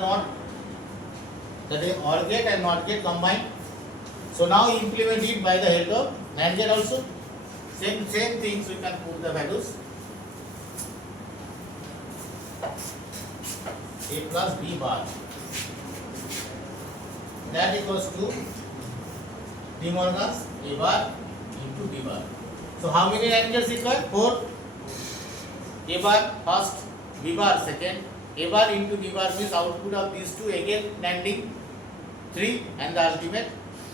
not, that is OR gate and NOT gate combined. So now implement it by the help of NAND gate also. Same things we can put the values. A plus B bar. That equals to De Morgan's A bar into B bar. So how many NAND gates required? 4. A bar first, B bar second. A bar into B bar means output of these two again NANDing 3 and the ultimate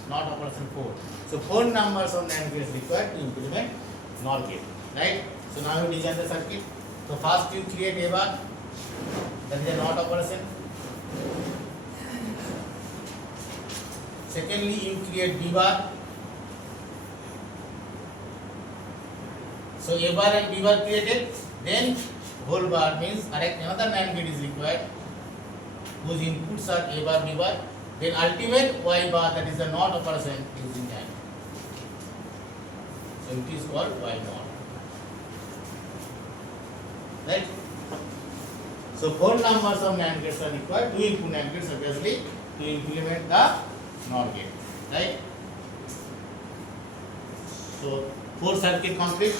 NOT operation 4. So 4 numbers of NAND gates required to implement NOR gate. Right? So now you design the circuit. So first you create A bar, that is a NOT operation. Secondly you create B bar. So A bar and B bar created. Then whole bar means another NAND gate is required whose inputs are A bar, B bar. Then ultimate Y bar, that is the NOT operation using NAND. So it is called Y NOT. Right? So 4 numbers of NAND gates are required. 2 input NAND gates obviously to implement the NOR gate. Right? So 4 circuit complete,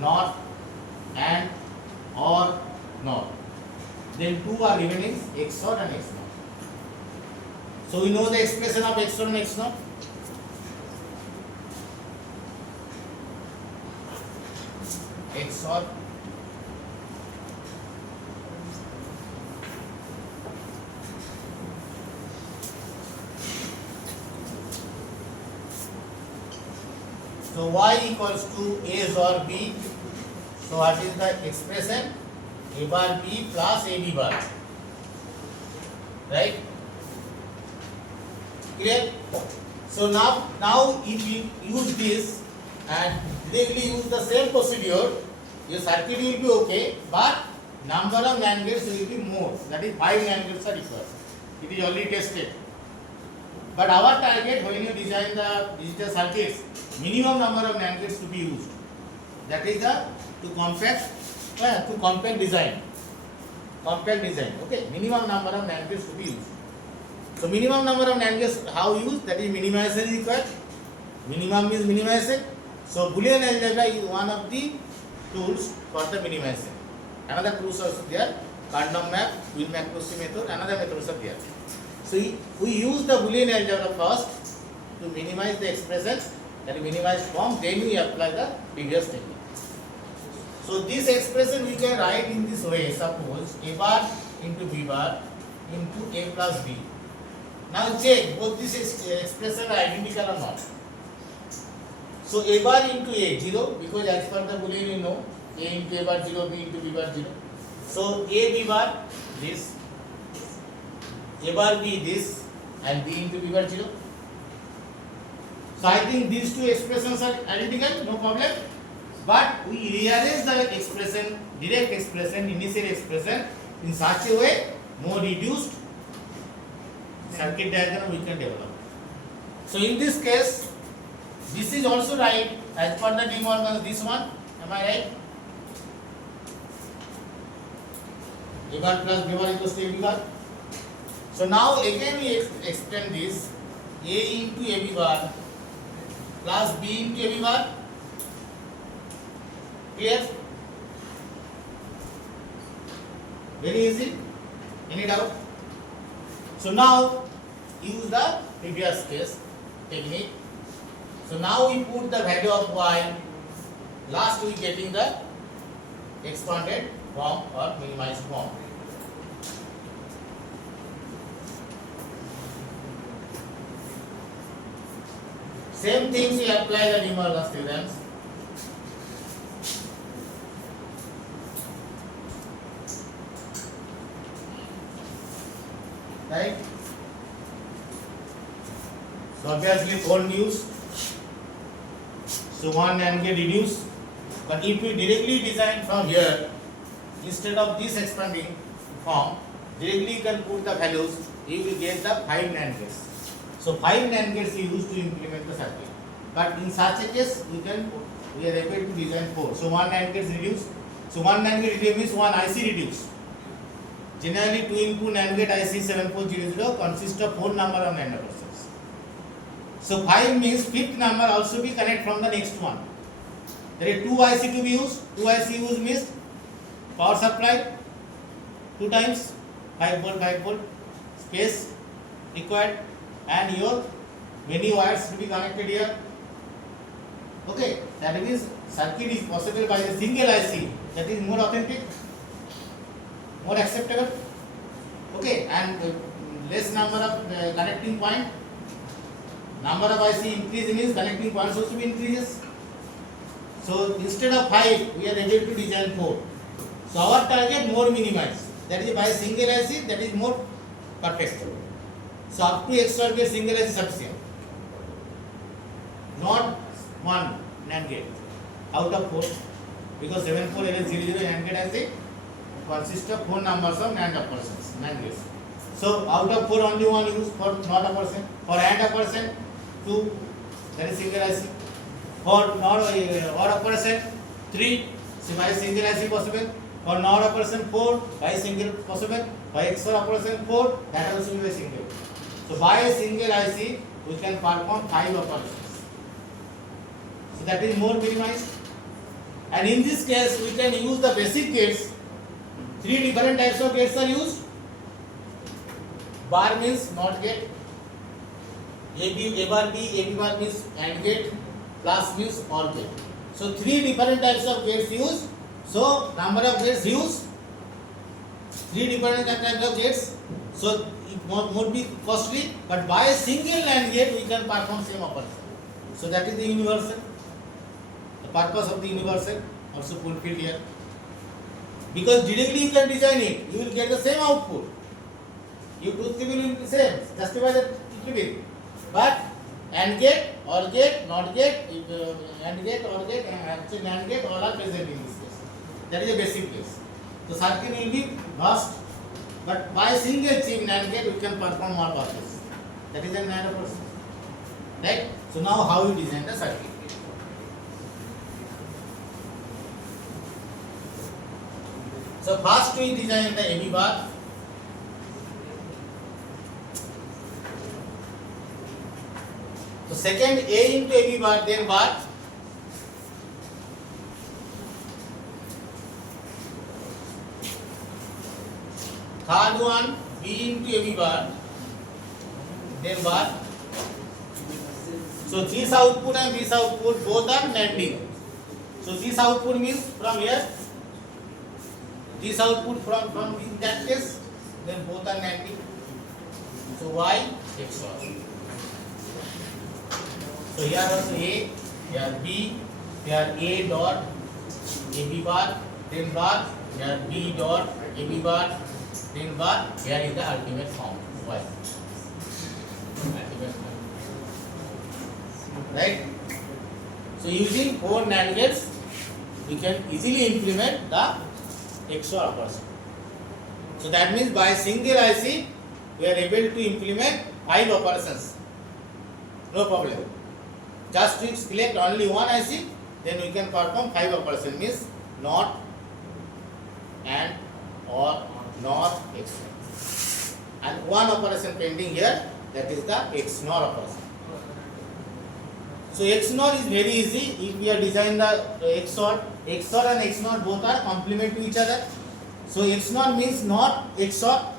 NOT and OR NOT. Then 2 are remaining, XOR and XNOT. So we know the expression of XOR and XNOT. XOR so Y equals to A or B. So what is the expression? A bar B plus AB bar. Right? Clear? So now if you use this and directly use the same procedure, your circuit will be okay, but number of NAND gates will be more. That is 5 NAND gates are required. It is already tested. But our target when you design the digital circuits, minimum number of NAND gates to be used. That is the to compact design. Compact design. Okay. Minimum number of NAND gates to be used. So minimum number of NAND gates how used? That is minimization is required. Minimum is minimization. So Boolean algebra is one of the tools for the minimization. Another tools are there. Quantum map, Will McCloskey method, another methods are there. So we use the Boolean algebra first to minimize the expression, that is minimized form, then we apply the previous technique. So this expression we can write in this way. Suppose A bar into B bar into A plus B. Now check both these expressions are identical or not. So A bar into A 0 because as per the Boolean you know A into A bar 0, B into B bar 0. So A B bar this, A bar B this and B into B bar 0. So I think these two expressions are identical, no problem. But we rearrange the expression, direct expression, initial expression in such a way, more reduced circuit diagram we can develop. So in this case, this is also right as per the De Morgan's this one. Am I right? A bar plus B bar equals to A B bar. So now again we extend this A into A B bar plus B into A B bar. Clear? Very easy. Any doubt? So now use the previous case technique. So now we put the value of Y. Last we getting the expanded form or minimized form. Same things we apply the De Morgan's theorems. Right? So obviously old news. So one NAND gate reduce. But if we directly design from here, instead of this expanding form, directly you can put the values, you will get the 5 NAND gates. So 5 NAND gates you use to implement the circuit. But in such a case, we are able to design 4. So one NAND gate reduced. So one NAND gate reduced means one IC reduced. Generally, 2 input NAND gate IC 7400 consists of 4 number of NAND operators. So 5 means fifth number also be connect from the next one. There is 2 IC to be used. 2 IC used means power supply 2 times 5 volt space required, and your many wires to be connected here. Okay, that means circuit is possible by a single IC. That is more authentic, more acceptable. Okay, and less number of connecting point. Number of IC increase means connecting points also increases. So instead of 5, we are able to design 4. So our target more minimized. That is by single IC, that is more perfect. So up to XOR gate single IC sufficient. Not one NAND gate out of 4, because 74LS00 NAND gate IC consists of 4 numbers of NAND operations, NAND gates. So out of 4 only one use for NOT operation. For AND operation 2, that is single IC. For NOR operation 3, so by single IC possible. For NOR operation 4, by single possible. By XOR operation 4, that also will be single. So by a single IC we can perform 5 operations. So that is more minimized. And in this case we can use the basic gates. 3 different types of gates are used. Bar means NOT gate. A bar means AND gate. Plus means OR gate. So 3 different types of gates used. So number of gates used 3 different types of gates. So it would be costly, but by a single NAND gate we can perform same operation. So that is the universal. The purpose of the universal also fulfilled here. Because directly you can design it, you will get the same output. Your truth table will be same, justify that it will be. But AND gate, OR gate, NOT gate, AND gate, OR gate, actually NAND gate, all are present in this case. That is a basic case. The circuit will be vast, but by single chip NAND gate we can perform more purpose. That is a NAND operation. Right? So now how you design the circuit? So first we design the AB bar. So second A into AB bar, then bar. Third one B into AB bar, then bar. So this output and this output both are NANDing. So this output means from here. This output from in that case, then both are NANDing. So Y XOR. So here also A, here B, here A dot AB bar, then bar, here B dot AB bar, then bar. Here is the ultimate form Y. Ultimate form. Right? So using 4 NAND gates, we can easily implement the XOR operation. So that means by single IC, we are able to implement 5 operations. No problem. Just to select only one IC, then we can perform 5 operations. Means NOT, AND, OR, NOR, XOR. And one operation pending here, that is the XNOR operation. So XNOR is very easy. If we are designing the XOR and XNOR both are complement to each other. So XNOR means not XOR.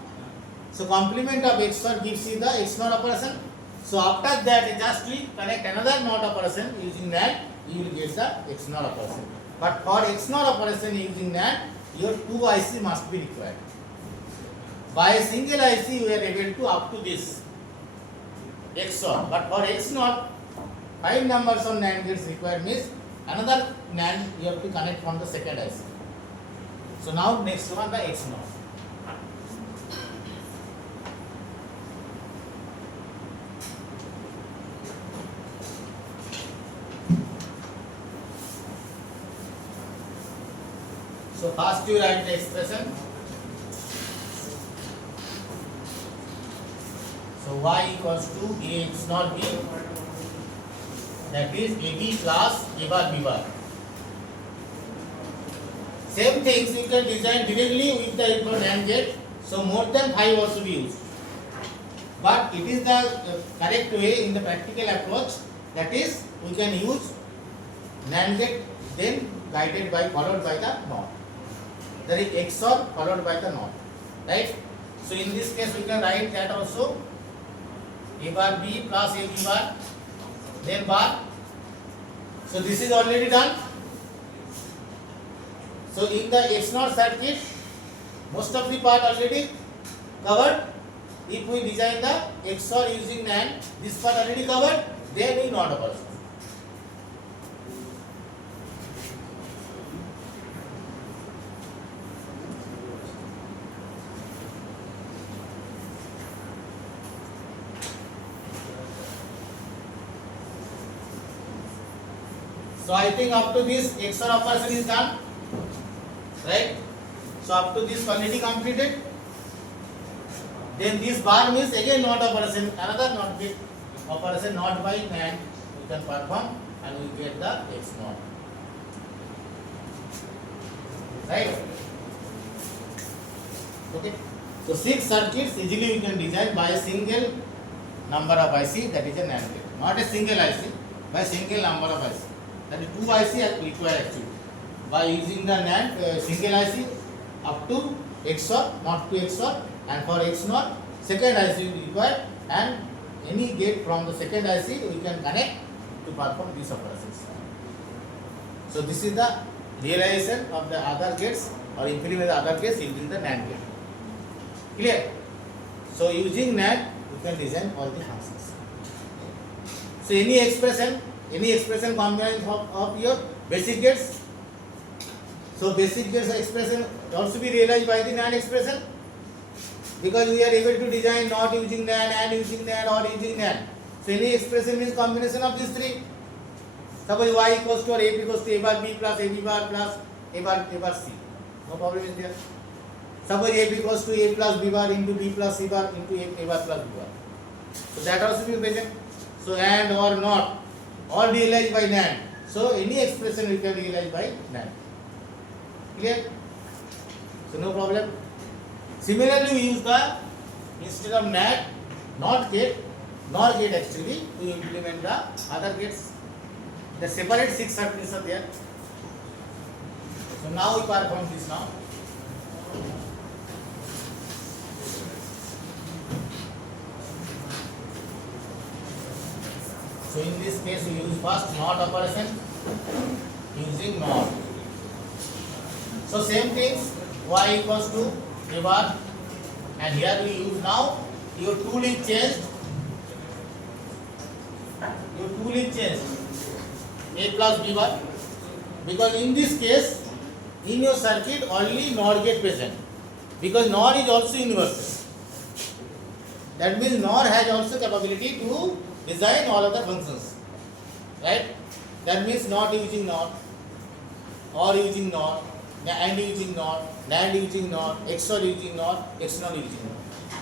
So complement of XOR gives you the XNOR operation. So after that, just we connect another NOT operation using NAND, you will get the XNOR operation. But for XNOR operation using NAND, your 2 IC must be required. By a single IC, we are able to up to this XOR. But for XNOR, 5 numbers of NAND gates required means another NAND you have to connect from the second IC. So now next one, the XNOR. So first you write the expression. So Y equals to A XNOR B. That is AB plus A bar B bar. Same things you can design directly with the input NAND gate. So more than 5 also be used. But it is the correct way in the practical approach, that is we can use NAND gate then guided by followed by the NOT. There is XOR followed by the NOT. Right? So in this case we can write that also, A bar B plus A B bar then bar. So this is already done. So in the XNOR circuit, most of the part already covered. If we design the XOR using NAND, this part already covered, then we NOT operation. So I think up to this XOR operation is done, right? So up to this already completed. Then this bar means again NOT operation, another NOT gate operation, not by NAND we can perform and we get the XNOR. Right? Okay. So 6 circuits easily we can design by a single number of IC, that is a NAND gate. Not a single IC, by a single number of IC. That is 2 IC are required actually. By using the NAND single IC up to XOR, not to XOR, and for XNOR second IC is required, and any gate from the second IC we can connect to perform these operations. So this is the realization of the other gates or implement the other gates using the NAND gate. Clear? So using NAND you can design all the functions. So any expression combination of your basic gates. So basic gates expression also be realized by the NAND expression, because we are able to design not using NAND and using NAND or using NAND. So any expression means combination of these three. Suppose y equals to or a equals to a bar b plus a b bar plus a bar c. No problem is there. Suppose a equals to a plus b bar into b plus c bar into a bar plus b bar. So that also be present. So and or not, all realized by NAND. So any expression we can realize by NAND. Clear? So no problem. Similarly, we use the, instead of NAND, NOT gate, NOR gate actually to implement the other gates. The separate 6 circuits are there. So now we perform this now. So in this case we use first NOT operation using NOT. So same things, y equals to a bar, and here we use now, your tool is changed. Your tool is changed, a plus b bar, because in this case in your circuit only NOR gate present, because NOR is also universal. That means NOR has also capability to design all other functions, right? That means not using NOR, or using NOR, and using NOR, NAND using NOR, XOR using NOR, XNOR using NOR.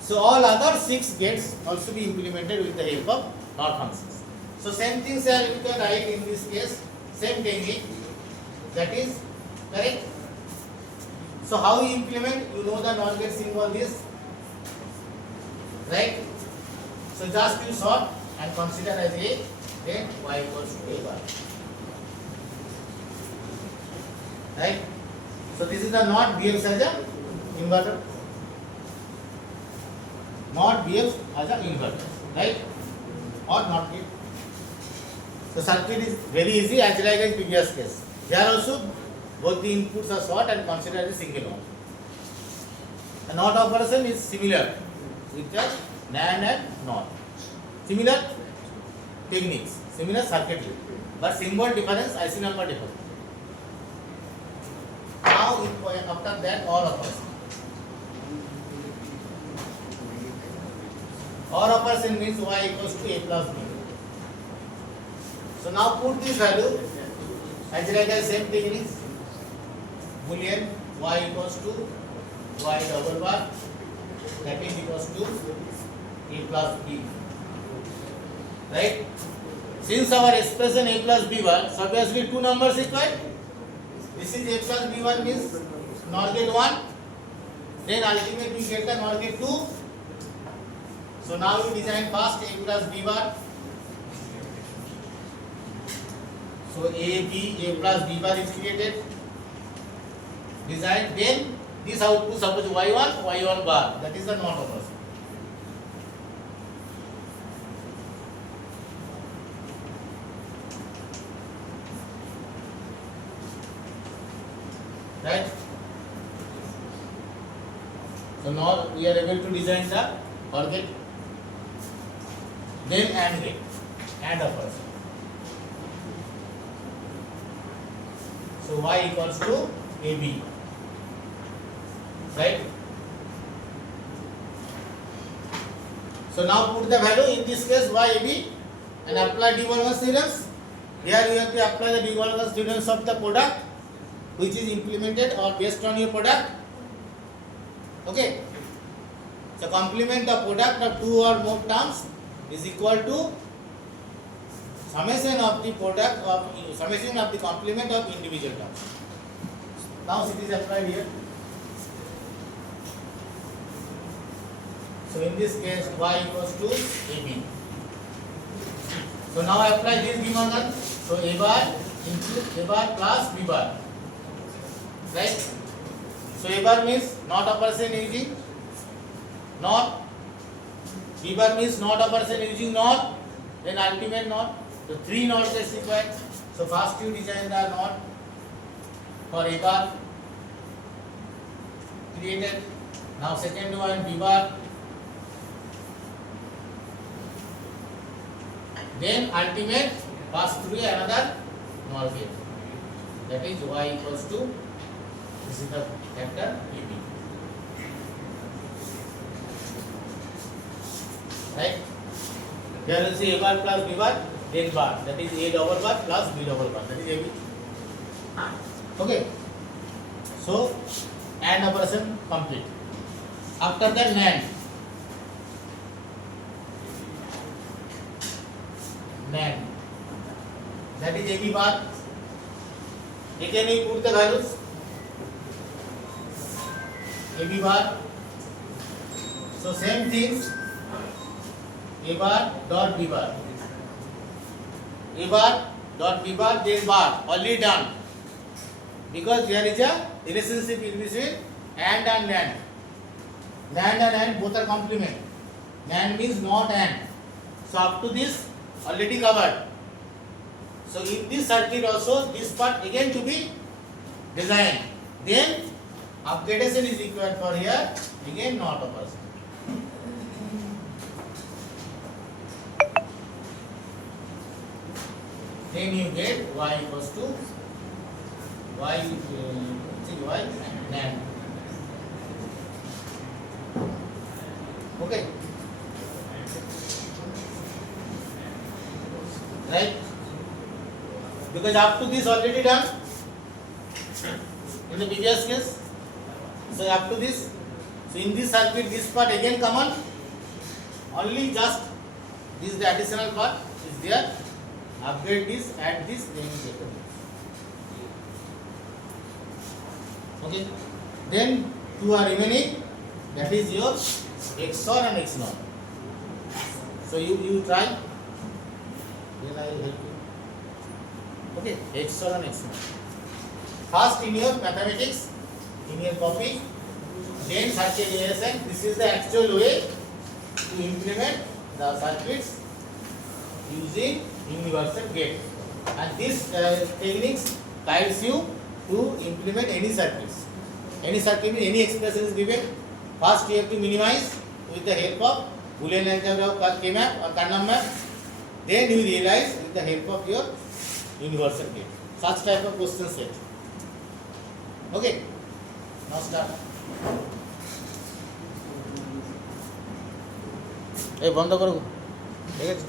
So all other 6 gates also be implemented with the help of NOR functions. So same things are you can write in this case, same technique, that is correct. So how you implement, you know the NOR gate symbol this, right? So just you sort and consider as a, then y equals to a bar. Right? So this is the NOT behaves as a inverter. NOT behaves as an inverter, right? Or NOT gate. So circuit is very easy as like in previous case. Here also both the inputs are short and consider as a single one. The NOT operation is similar with the NAND and NOT. Similar techniques, similar circuitry, but symbol difference, IC number difference. Now after that OR operation. OR operation means y equals to a plus b. So now put this value as like as same techniques. Boolean y equals to y double bar, that is equals to a plus b. Right? Since our expression a plus b bar, so obviously 2 numbers required. This is a plus b1 means NOR gate 1, then ultimately we get the NOR gate 2. So now we design first A plus B bar. So A plus B bar is created. Design, then this output, suppose Y1 bar, that is the NOT operation. Right? So now we are able to design the OR gate. Then AND gate, AND operation. So Y equals to AB. Right? So now put the value, in this case YAB, and apply de Morgan's theorems. Here you have to apply the de Morgan's theorems of the product which is implemented or based on your product. Okay. So complement of product of two or more terms is equal to summation of the product of summation of the complement of individual terms. Now it is applied here. So in this case Y equals to AB. So now I apply this de Morgan. So A bar into A bar plus B bar. Right? So A bar means not operation using NOT. B bar means not operation using NOT. Then ultimate NOT. So 3 NOT is required. So first you design the NOT for A bar created. Now second one B bar. Then ultimate pass through another NOR gate. That is Y equals to, this is the factor AB. Right? Here you see A bar plus B bar, then bar. That is A double bar plus B double bar. That is AB. Okay. So AND operation complete. After that NAND. NAND. That is AB bar. Again we put the values. AB bar. So same things. A bar dot B bar. A bar dot B bar, then bar. Already done. Because there is a relationship in between AND and NAND. NAND and AND both are complement. NAND means not AND. So up to this already covered. So in this circuit also this part again to be designed. Then upgradation is required for here, again not operation. Then you get Y equals to Y NAND. Okay. Right? Because up to this already done in the previous case. So up to this. So in this circuit this part again common. Only just this is the additional part is there. Upgrade this, add this, then you get this. Okay. Then two are remaining. That is your XOR and XNOR. So you try. Then I will help you. Okay, XOR and XNOR. First in your mathematics, in your copy, then circuit ASN. This is the actual way to implement the circuits using universal gate. And this techniques guides you to implement any circuits. Any circuit, any expression is given. First you have to minimize with the help of Boolean algebra or K-map or Karnaugh map. Then you realize with the help of your universal gate. Such type of question set. Okay. Now start. এই বন্ধ করো ঠিক আছে